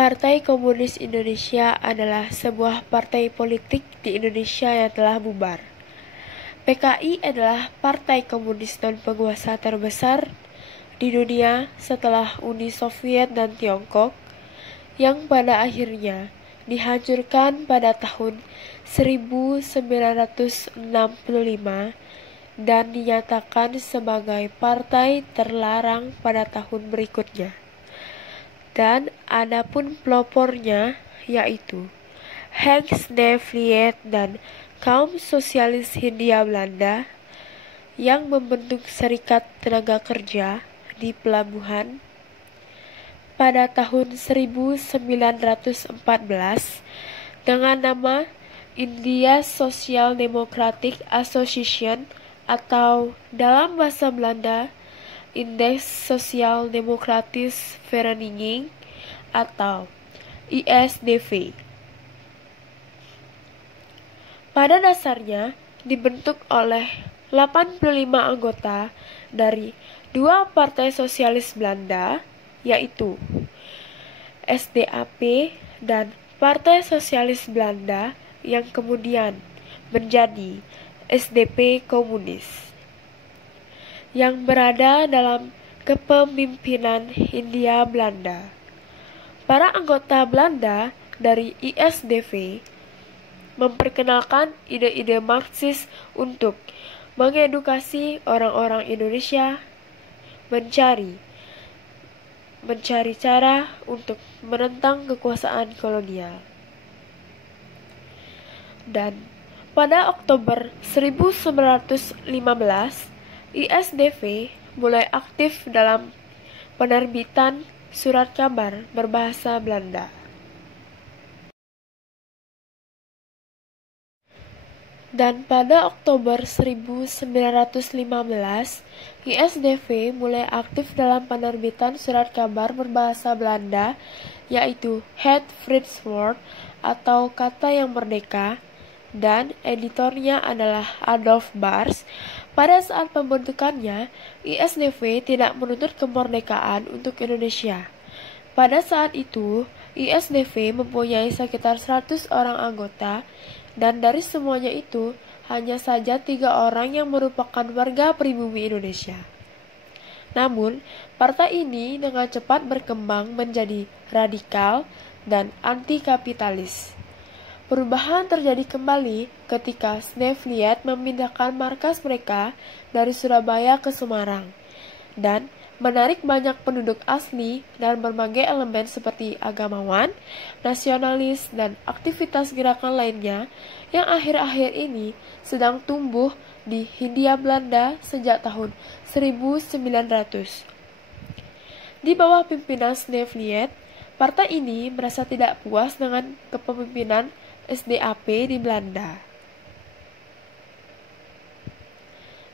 Partai Komunis Indonesia adalah sebuah partai politik di Indonesia yang telah bubar. PKI adalah partai komunis non-penguasa terbesar di dunia setelah Uni Soviet dan Tiongkok, yang pada akhirnya dihancurkan pada tahun 1965 dan dinyatakan sebagai partai terlarang pada tahun berikutnya. Dan adapun pelopornya yaitu Henk Sneevliet dan kaum sosialis Hindia Belanda yang membentuk Serikat Tenaga Kerja di pelabuhan pada tahun 1914 dengan nama India Social Democratic Association atau dalam bahasa Belanda Index Social Democratische Vereniging atau ISDV. Pada dasarnya dibentuk oleh 85 anggota dari dua partai sosialis Belanda, yaitu SDAP dan Partai Sosialis Belanda yang kemudian menjadi SDP Komunis, yang berada dalam kepemimpinan Hindia Belanda. Para anggota Belanda dari ISDV memperkenalkan ide-ide Marxis untuk mengedukasi orang-orang Indonesia mencari cara untuk menentang kekuasaan kolonial. Dan pada Oktober 1915, ISDV mulai aktif dalam penerbitan surat kabar berbahasa Belanda. Dan pada Oktober 1915, ISDV mulai aktif dalam penerbitan surat kabar berbahasa Belanda, yaitu Het Fritswoord atau Kata yang Merdeka, dan editornya adalah Adolf Bars. Pada saat pembentukannya, ISDV tidak menuntut kemerdekaan untuk Indonesia. Pada saat itu, ISDV mempunyai sekitar 100 orang anggota, dan dari semuanya itu, hanya saja 3 orang yang merupakan warga pribumi Indonesia. Namun, partai ini dengan cepat berkembang menjadi radikal dan anti-kapitalis. Perubahan terjadi kembali ketika Sneevliet memindahkan markas mereka dari Surabaya ke Semarang dan menarik banyak penduduk asli dan berbagai elemen seperti agamawan, nasionalis, dan aktivitas gerakan lainnya yang akhir-akhir ini sedang tumbuh di Hindia Belanda sejak tahun 1900. Di bawah pimpinan Sneevliet, partai ini merasa tidak puas dengan kepemimpinan SDAP di Belanda,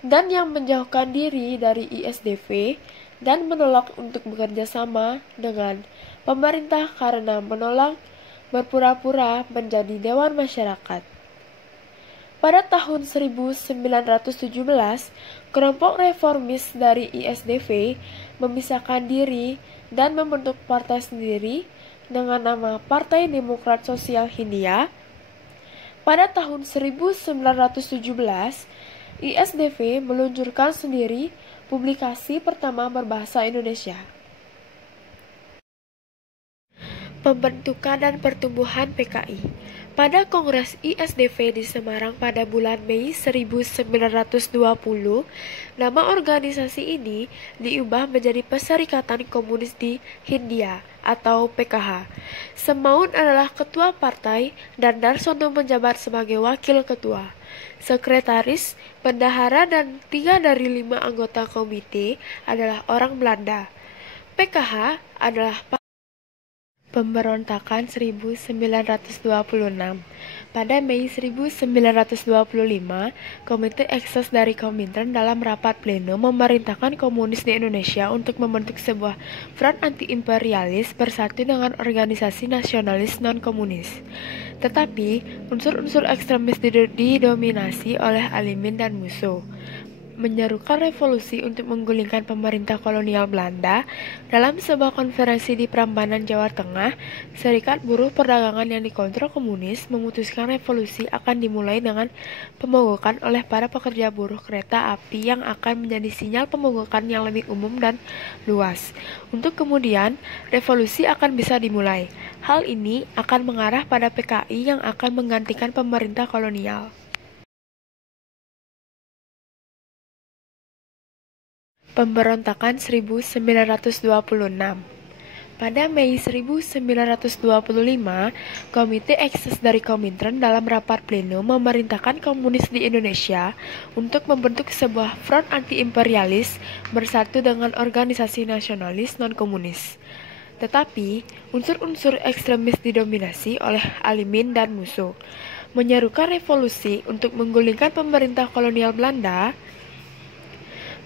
dan yang menjauhkan diri dari ISDV dan menolak untuk bekerja sama dengan pemerintah karena menolak berpura-pura menjadi Dewan Masyarakat. Pada tahun 1917, kelompok reformis dari ISDV memisahkan diri dan membentuk partai sendiri dengan nama Partai Demokrat Sosial Hindia. Pada tahun 1917, ISDV meluncurkan sendiri publikasi pertama berbahasa Indonesia. Pembentukan dan pertumbuhan PKI. Pada Kongres ISDV di Semarang pada bulan Mei 1920, nama organisasi ini diubah menjadi Perserikatan Komunis di Hindia atau PKH. Semaun adalah ketua partai dan Darsono menjabat sebagai wakil ketua. Sekretaris, bendahara, dan 3 dari 5 anggota komite adalah orang Belanda. PKH adalah pemberontakan 1926. Pada Mei 1925, Komite Ekses dari Komintern dalam rapat pleno memerintahkan komunis di Indonesia untuk membentuk sebuah front anti-imperialis bersatu dengan organisasi nasionalis non-komunis. Tetapi, unsur-unsur ekstremis didominasi oleh Alimin dan Musso. menyerukan revolusi untuk menggulingkan pemerintah kolonial Belanda. Dalam sebuah konferensi di Prambanan, Jawa Tengah, Serikat Buruh Perdagangan yang dikontrol komunis memutuskan revolusi akan dimulai dengan pemogokan oleh para pekerja buruh kereta api yang akan menjadi sinyal pemogokan yang lebih umum dan luas. Untuk kemudian, revolusi akan bisa dimulai. Hal ini akan mengarah pada PKI yang akan menggantikan pemerintah kolonial. Pemberontakan 1926. Pada Mei 1925, Komite Ekses dari Komintern dalam rapat pleno memerintahkan komunis di Indonesia untuk membentuk sebuah front anti-imperialis bersatu dengan organisasi nasionalis non-komunis. Tetapi, unsur-unsur ekstremis didominasi oleh Alimin dan Musso. Menyerukan revolusi untuk menggulingkan pemerintah kolonial Belanda.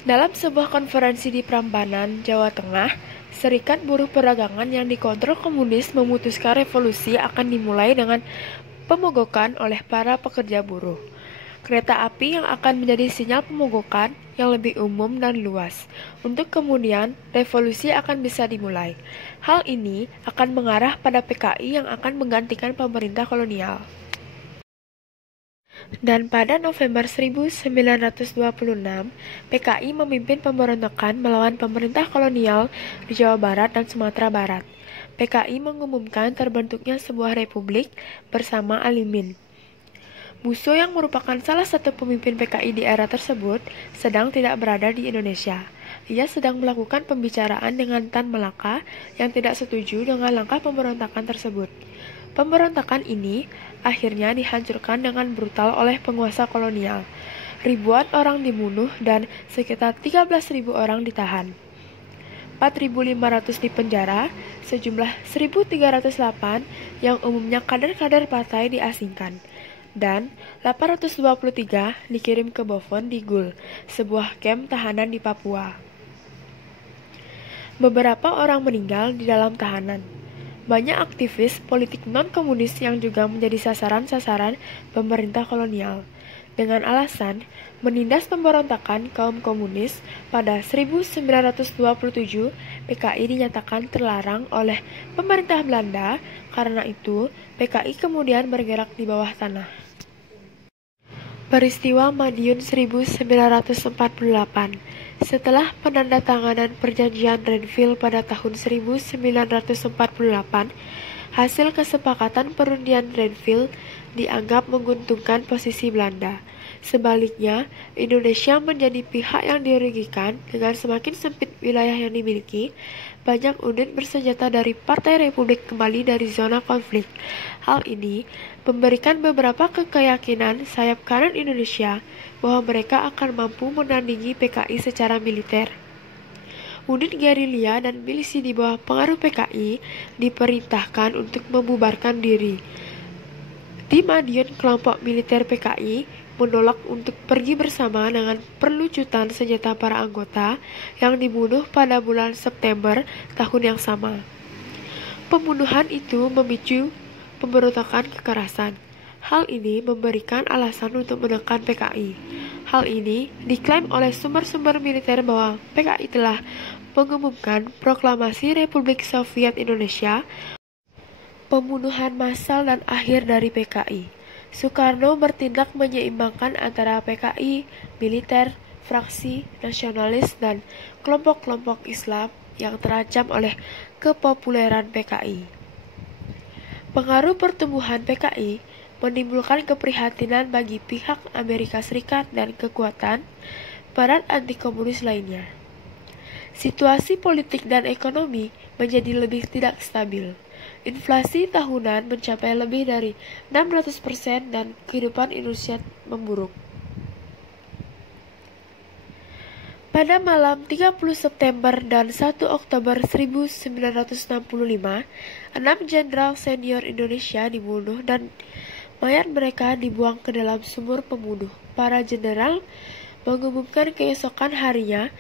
Dalam sebuah konferensi di Prambanan, Jawa Tengah, Serikat Buruh Perdagangan yang dikontrol komunis memutuskan revolusi akan dimulai dengan pemogokan oleh para pekerja buruh. Kereta api yang akan menjadi sinyal pemogokan yang lebih umum dan luas. Untuk kemudian, revolusi akan bisa dimulai. Hal ini akan mengarah pada PKI yang akan menggantikan pemerintah kolonial. Dan pada November 1926, PKI memimpin pemberontakan melawan pemerintah kolonial di Jawa Barat dan Sumatera Barat. PKI mengumumkan terbentuknya sebuah republik bersama Alimin. Musso yang merupakan salah satu pemimpin PKI di era tersebut sedang tidak berada di Indonesia. Ia sedang melakukan pembicaraan dengan Tan Malaka yang tidak setuju dengan langkah pemberontakan tersebut. Pemberontakan ini akhirnya dihancurkan dengan brutal oleh penguasa kolonial. Ribuan orang dibunuh dan sekitar 13.000 orang ditahan. 4.500 dipenjara, sejumlah 1.308 yang umumnya kader-kader partai diasingkan. Dan 823 dikirim ke Bovon di Gul, sebuah kamp tahanan di Papua. Beberapa orang meninggal di dalam tahanan. Banyak aktivis politik non-komunis yang juga menjadi sasaran-sasaran pemerintah kolonial. Dengan alasan menindas pemberontakan kaum komunis, pada 1927 PKI dinyatakan terlarang oleh pemerintah Belanda. Karena itu, PKI kemudian bergerak di bawah tanah. Peristiwa Madiun 1948. Setelah penandatanganan perjanjian Renville pada tahun 1948, hasil kesepakatan perundingan Renville dianggap menguntungkan posisi Belanda. Sebaliknya, Indonesia menjadi pihak yang dirugikan dengan semakin sempit wilayah yang dimiliki. Banyak unit bersenjata dari Partai Republik kembali dari zona konflik. Hal ini memberikan beberapa keyakinan sayap kanan Indonesia bahwa mereka akan mampu menandingi PKI secara militer. Unit gerilya dan milisi di bawah pengaruh PKI diperintahkan untuk membubarkan diri. Di Madiun, kelompok militer PKI menolak untuk pergi bersama dengan perlucutan senjata para anggota yang dibunuh pada bulan September tahun yang sama. Pembunuhan itu memicu pemberontakan kekerasan. Hal ini memberikan alasan untuk menekan PKI. Hal ini diklaim oleh sumber-sumber militer bahwa PKI telah mengumumkan proklamasi Republik Soviet Indonesia, pembunuhan massal dan akhir dari PKI. Soekarno bertindak menyeimbangkan antara PKI, militer, fraksi, nasionalis, dan kelompok-kelompok Islam yang terancam oleh kepopuleran PKI. Pengaruh pertumbuhan PKI menimbulkan keprihatinan bagi pihak Amerika Serikat dan kekuatan barat anti-komunis lainnya. Situasi politik dan ekonomi menjadi lebih tidak stabil. Inflasi tahunan mencapai lebih dari 600% dan kehidupan Indonesia memburuk. Pada malam 30 September dan 1 Oktober 1965, 6 jenderal senior Indonesia dibunuh dan mayat mereka dibuang ke dalam sumur pembunuh. Para jenderal mengumumkan keesokan harinya